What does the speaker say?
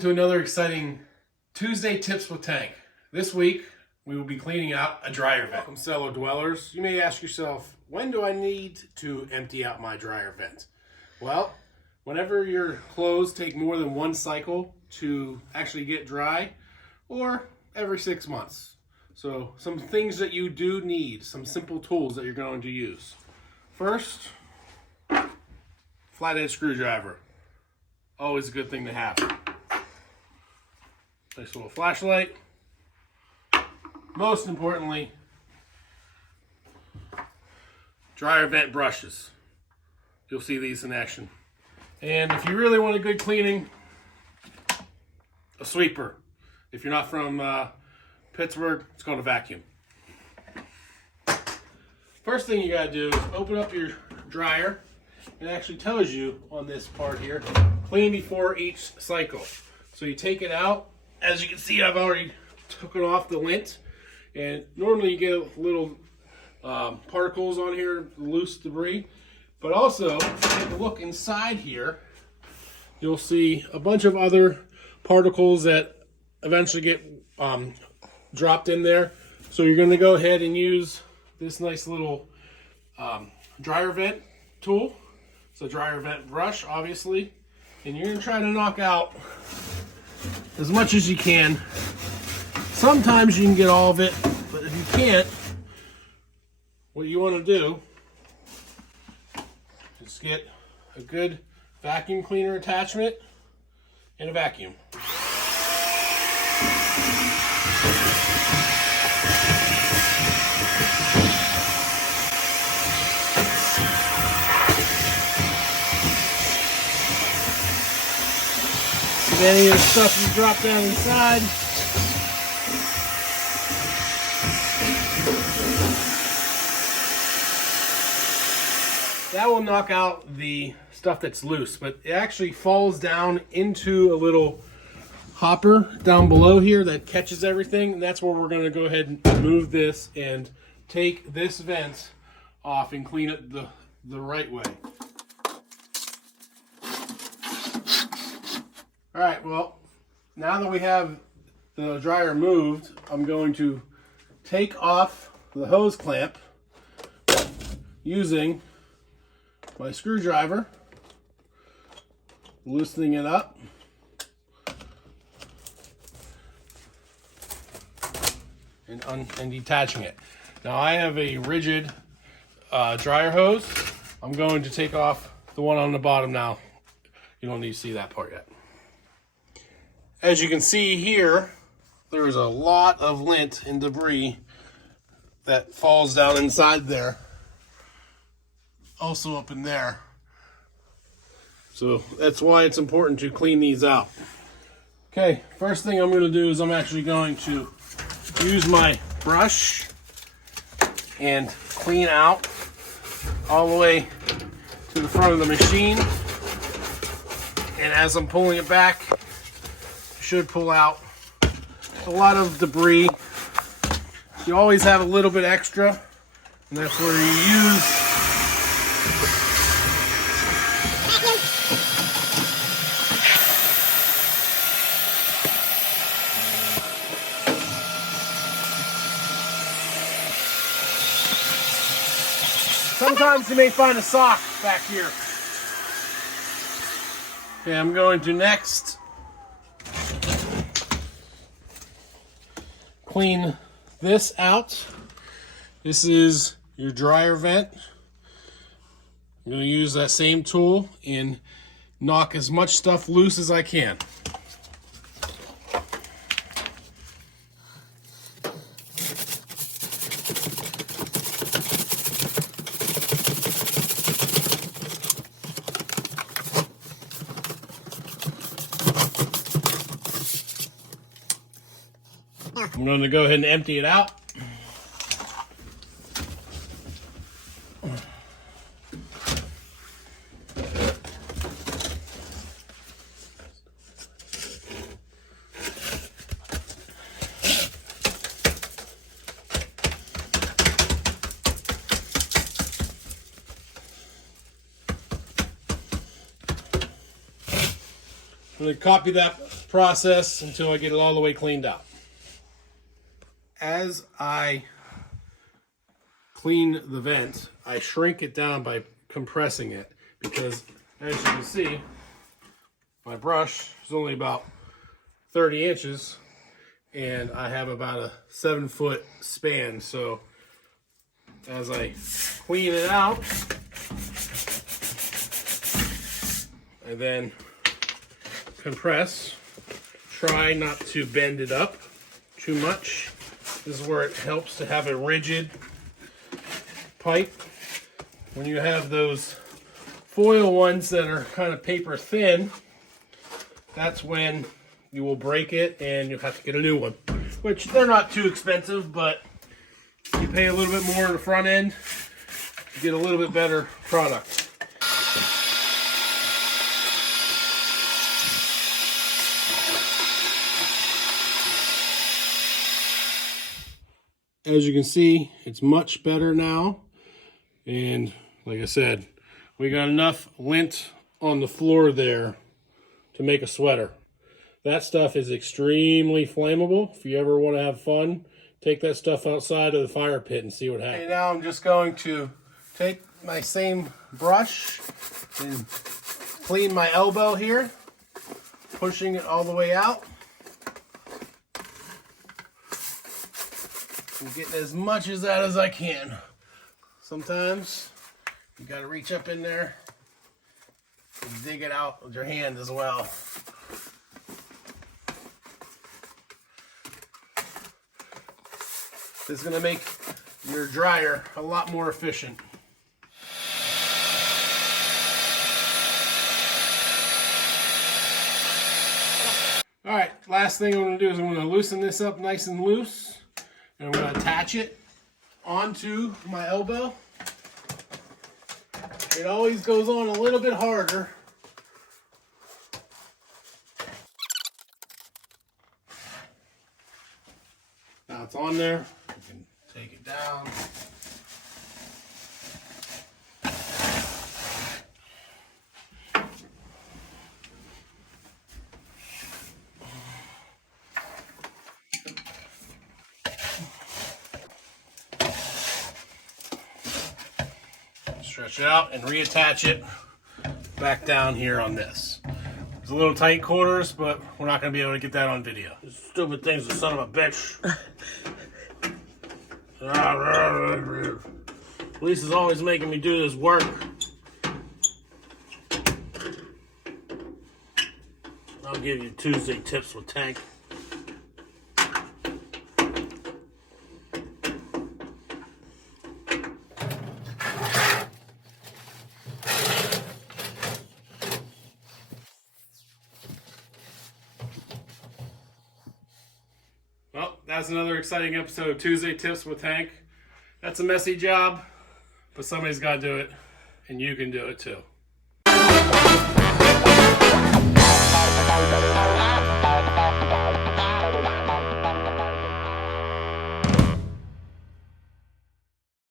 welcome to another exciting Tuesday Tips with Tank. This week, we will be cleaning out a dryer vent. Welcome, cellar dwellers. You may ask yourself, when do I need to empty out my dryer vent? Well, whenever your clothes take more than one cycle to actually get dry, or every 6 months. So, some things that you do need, some simple tools that you're going to use. First, flathead screwdriver. Always a good thing to have. Nice little flashlight. Most importantly, dryer vent brushes. You'll see these in action. And if you really want a good cleaning, a sweeper. If you're not from Pittsburgh, it's called a vacuum. First thing you gotta do is open up your dryer. It actually tells you on this part here, clean before each cycle. So you take it out. As you can see, I've already taken off the lint. And normally you get little particles on here, loose debris. But also, take a look inside here. You'll see a bunch of other particles that eventually get dropped in there. So you're going to go ahead and use this nice little dryer vent tool. So dryer vent brush, obviously. And you're going to try to knock out as much as you can. Sometimes you can get all of it, but if you can't, what you want to do is get a good vacuum cleaner attachment and a vacuum. If any of the stuff you drop down inside, that will knock out the stuff that's loose, but it actually falls down into a little hopper down below here that catches everything, and that's where we're going to go ahead and move this and take this vent off and clean it the right way. Alright, well, now that we have the dryer moved, I'm going to take off the hose clamp using my screwdriver, loosening it up, and detaching it. Now I have a rigid dryer hose. I'm going to take off the one on the bottom now. You don't need to see that part yet. As you can see here, there is a lot of lint and debris that falls down inside there. Also up in there. So that's why it's important to clean these out. Okay, first thing I'm going to do is I'm actually going to use my brush and clean out all the way to the front of the machine. And as I'm pulling it back, should pull out a lot of debris. You always have a little bit extra, and that's where you use sometimes you may find a sock back here. Okay, I'm going to next clean this out. This is your dryer vent. I'm going to use that same tool and knock as much stuff loose as I can. I'm going to go ahead and empty it out. I'm going to copy that process until I get it all the way cleaned out. As I clean the vent, I shrink it down by compressing it, because as you can see, my brush is only about 30 inches and I have about a 7-foot span. So as I clean it out, I then compress. Try not to bend it up too much. This is where it helps to have a rigid pipe. When you have those foil ones that are kind of paper thin, that's when you will break it and you'll have to get a new one, which they're not too expensive, but you pay a little bit more on the front end, you get a little bit better product. As you can see, it's much better now. And like I said, we got enough lint on the floor there to make a sweater. That stuff is extremely flammable. If you ever want to have fun, take that stuff outside of the fire pit and see what happens. Okay, now I'm just going to take my same brush and clean my elbow here, pushing it all the way out. I'm getting as much of that as I can. Sometimes you gotta reach up in there and dig it out with your hand as well. This is gonna make your dryer a lot more efficient. All right, last thing I'm gonna do is I'm gonna loosen this up nice and loose. And I'm going to attach it onto my elbow. It always goes on a little bit harder. Now it's on there. You can take it down. Stretch it out and reattach it back down here on this. It's a little tight quarters, but we're not going to be able to get that on video. This stupid thing's a son of a bitch. Lisa's always making me do this work. I'll give you Tuesday tips with Tank. Well, that's another exciting episode of Tuesday Tips with Hank. That's a messy job, but somebody's got to do it, and you can do it too.